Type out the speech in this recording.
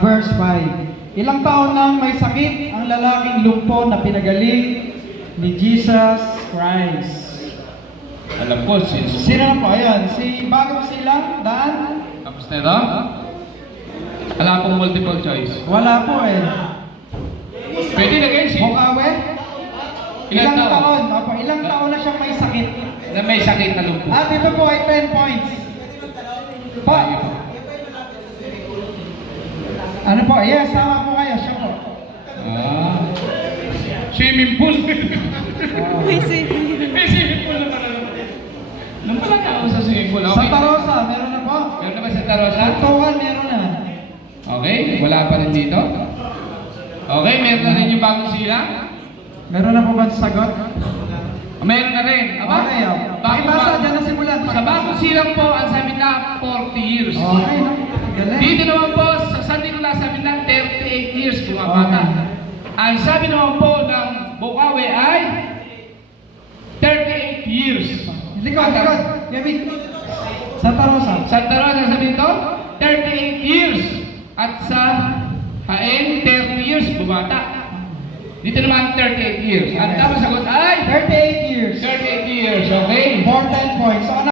verse 5. Ilang taon nang may sakit ang lalaking lumpo na pinagaling ni Jesus Christ. Alam ko, Sino na po? Ayan, si Bagong Silang, Dan? Tapos na ito? Wala pong multiple choice. Wala po eh. Pwede na guys. Bukawe? Ilang taon? taon? Opo, ilang taon na siyang may sakit? Na may sakit na lumpo. At ito po ay 10 points. Po. Ano po? Yes, tama po kayo. Siya po. Swimming pool. May swimming. May swimming pool naman. Nung pala na ako sa swimming pool. Okay. Santa Rosa, meron na po. Meron na ba Santa Rosa? Tutuan, meron na. Okay, wala pa rin dito. Okay, meron na rin yung Bagong Silang. Meron na po ba sagot? Meron na rin. Aba? Okay, pakibasa, dyan na simulan. Sa Bagong Silang po, ang sabi na 40 years. Okay, no? Galing. Dito naman po, sa San Nicolas, sabi na 38 years bumabata. Ang sabi naman po ng Bukawi ay 38 years. Likod. Kevin. Santa Rosa. Santa Rosa sabi nito, 38 years. At sa Haen, 30 years bumata. Dito naman 38 years. Ang tamang sagot ay 38 years. 38 years, okay? More 10 points. So,